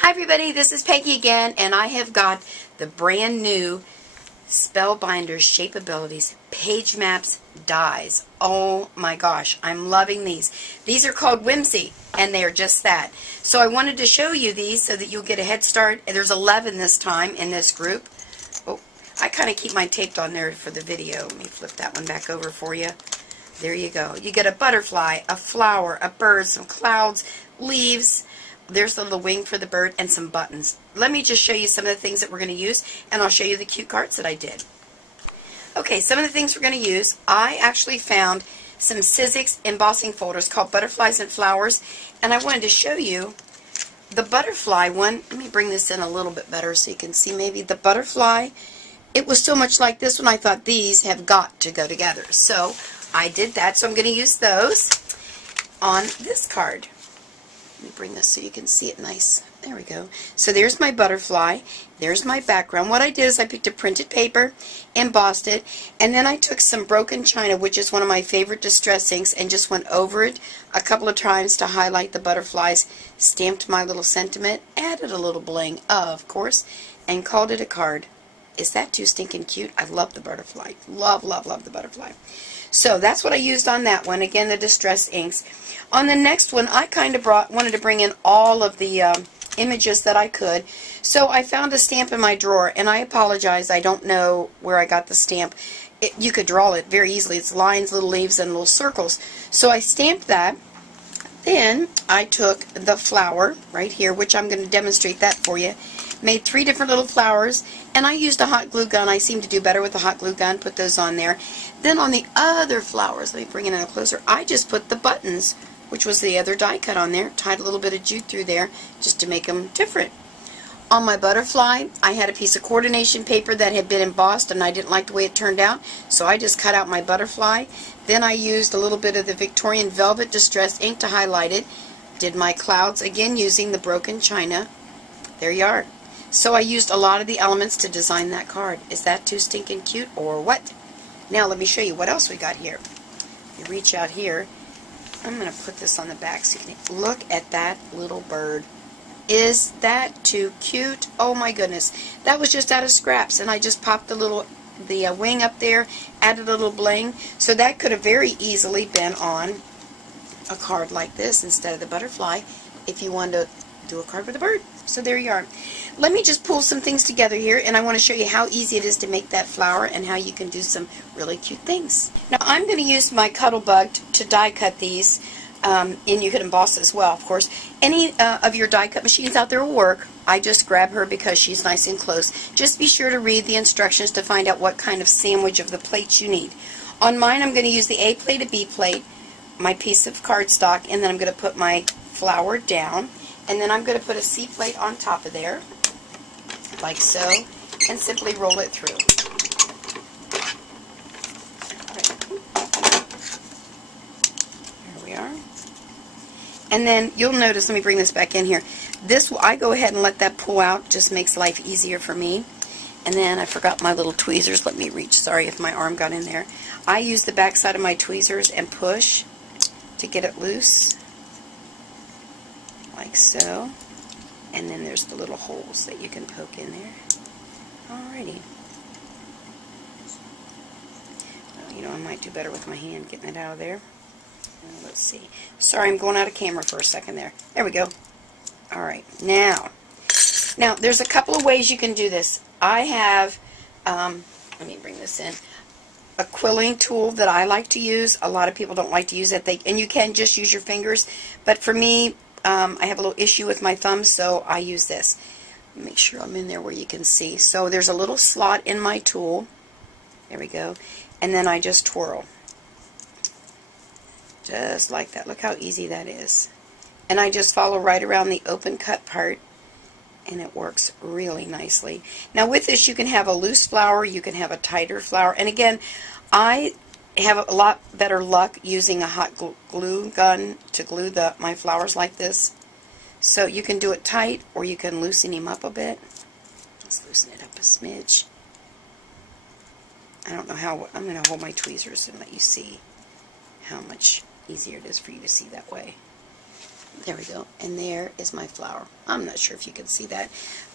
Hi everybody, this is Peggy again, and I have got the brand new Spellbinders Shapeabilities Page Maps Dies. Oh my gosh, I'm loving these. These are called Whimsey, and they are just that. So I wanted to show you these so that you'll get a head start. There's 11 this time in this group. Oh, I kind of keep mine taped on there for the video. Let me flip that one back over for you. There you go. You get a butterfly, a flower, a bird, some clouds, leaves. There's the little wing for the bird and some buttons. Let me just show you some of the things that we're going to use, and I'll show you the cute cards that I did. Okay, some of the things we're going to use. I actually found some Sizzix embossing folders called Butterflies and Flowers, and I wanted to show you the butterfly one. Let me bring this in a little bit better so you can see maybe the butterfly. It was so much like this one, I thought these have got to go together. So I did that, so I'm going to use those on this card. Let me bring this so you can see it nice. There we go. So there's my butterfly. There's my background. What I did is I picked a printed paper, embossed it, and then I took some broken china, which is one of my favorite distress inks, and just went over it a couple of times to highlight the butterflies, stamped my little sentiment, added a little bling, of course, and called it a card. Is that too stinking cute? I love the butterfly. Love, love, love the butterfly. So that's what I used on that one. Again, the distress inks. On the next one, I kind of wanted to bring in all of the images that I could. So I found a stamp in my drawer, and I apologize. I don't know where I got the stamp. You could draw it very easily. It's lines, little leaves, and little circles. So I stamped that. Then I took the flower right here, which I'm going to demonstrate that for you. Made 3 different little flowers, and I used a hot glue gun. I seem to do better with a hot glue gun. Put those on there. Then on the other flowers, let me bring it in closer, I just put the buttons, which was the other die cut on there. Tied a little bit of jute through there just to make them different. On my butterfly, I had a piece of coordination paper that had been embossed, and I didn't like the way it turned out, so I just cut out my butterfly. Then I used a little bit of the Victorian Velvet Distress ink to highlight it. Did my clouds, again using the broken china. There you are. So I used a lot of the elements to design that card. Is that too stinking cute or what? Now let me show you what else we got here. You reach out here. I'm going to put this on the back so you can look at that little bird. Is that too cute? Oh my goodness. That was just out of scraps, and I just popped the wing up there, added a little bling. So that could have very easily been on a card like this instead of the butterfly if you wanted to do a card with a bird. So there you are. Let me just pull some things together here, and I want to show you how easy it is to make that flower and how you can do some really cute things. Now I'm going to use my Cuttlebug to die cut these, and you can emboss as well, of course. Any of your die cut machines out there will work. I just grab her because she's nice and close. Just be sure to read the instructions to find out what kind of sandwich of the plates you need. On mine I'm going to use the A plate, a B plate, my piece of cardstock, and then I'm going to put my flower down. And then I'm going to put a C plate on top of there, like so, and simply roll it through. There we are. And then you'll notice, let me bring this back in here. This, I go ahead and let that pull out, just makes life easier for me. And then I forgot my little tweezers. Let me reach. Sorry if my arm got in there. I use the back side of my tweezers and push to get it loose. Like so, and then there's the little holes that you can poke in there. Alrighty. Well, you know, I might do better with my hand getting it out of there. Let's see. Sorry, I'm going out of camera for a second there. There we go. Alright, now there's a couple of ways you can do this. I have, let me bring this in, a quilling tool that I like to use. A lot of people don't like to use it, and you can just use your fingers, but for me, I have a little issue with my thumbs, so I use this. Make sure I'm in there where you can see. So there's a little slot in my tool. There we go. And then I just twirl. Just like that. Look how easy that is. And I just follow right around the open cut part, and it works really nicely. Now with this, you can have a loose flower, you can have a tighter flower, and again, I have a lot better luck using a hot glue gun to glue my flowers like this. So you can do it tight, or you can loosen him up a bit. Let's loosen it up a smidge. I don't know how, I'm going to hold my tweezers and let you see how much easier it is for you to see that way. There we go. And there is my flower. I'm not sure if you can see that,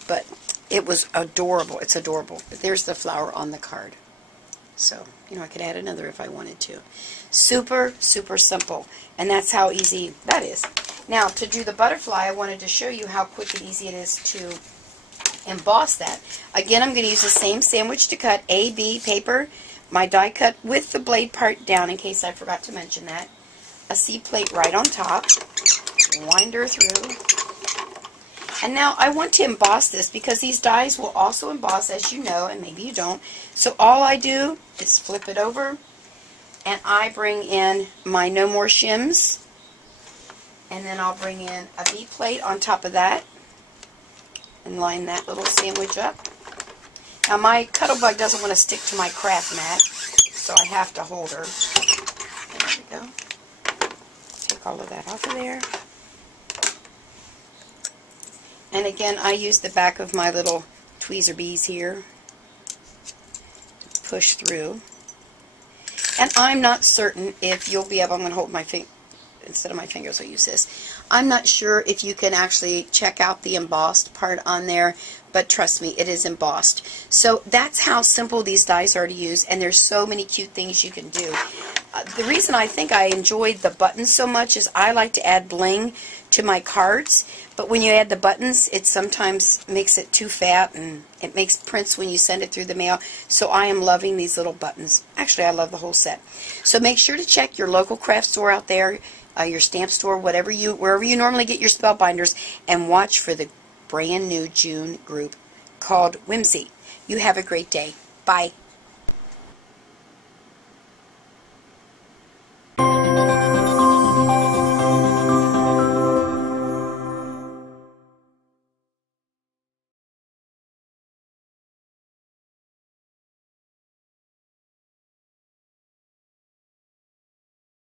but it was adorable. It's adorable. But there's the flower on the card. So, you know, I could add another if I wanted to. Super, super simple. And that's how easy that is. Now, to do the butterfly, I wanted to show you how quick and easy it is to emboss that. Again, I'm going to use the same sandwich to cut AB paper, my die cut with the blade part down in case I forgot to mention that. A C plate right on top. Wind her through. And now I want to emboss this because these dies will also emboss, as you know, and maybe you don't. So all I do is flip it over, and I bring in my No More Shims, and then I'll bring in a B plate on top of that, and line that little sandwich up. Now my cuddle bug doesn't want to stick to my craft mat, so I have to hold her. There we go. Take all of that off of there. And again, I use the back of my little tweezer bees here to push through. And I'm not certain if you'll be able, I'm going to hold my finger, instead of my fingers I'll use this. I'm not sure if you can actually check out the embossed part on there, but trust me, it is embossed. So that's how simple these dies are to use, and there's so many cute things you can do. The reason I think I enjoyed the buttons so much is I like to add bling to my cards, but when you add the buttons, it sometimes makes it too fat, and it makes prints when you send it through the mail. So I am loving these little buttons. Actually, I love the whole set. So make sure to check your local craft store out there, your stamp store, wherever you normally get your Spellbinders, and watch for the brand new June group called Whimsey. You have a great day. Bye.